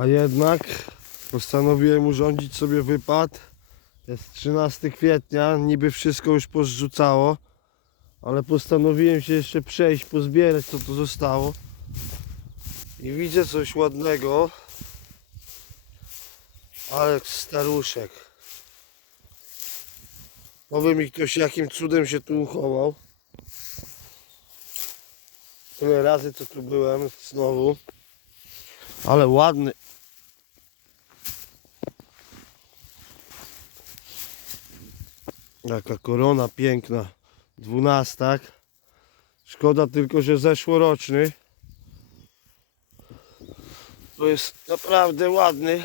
A jednak postanowiłem urządzić sobie wypad. Jest 13 kwietnia, niby wszystko już pozrzucało, ale postanowiłem się jeszcze przejść, pozbierać co tu zostało. I widzę coś ładnego. Ale staruszek. Powie mi ktoś jakim cudem się tu uchował. Tyle razy co tu byłem znowu. Ale ładny. Jaka korona piękna. Dwunastak. Szkoda tylko, że zeszłoroczny. To jest naprawdę ładny.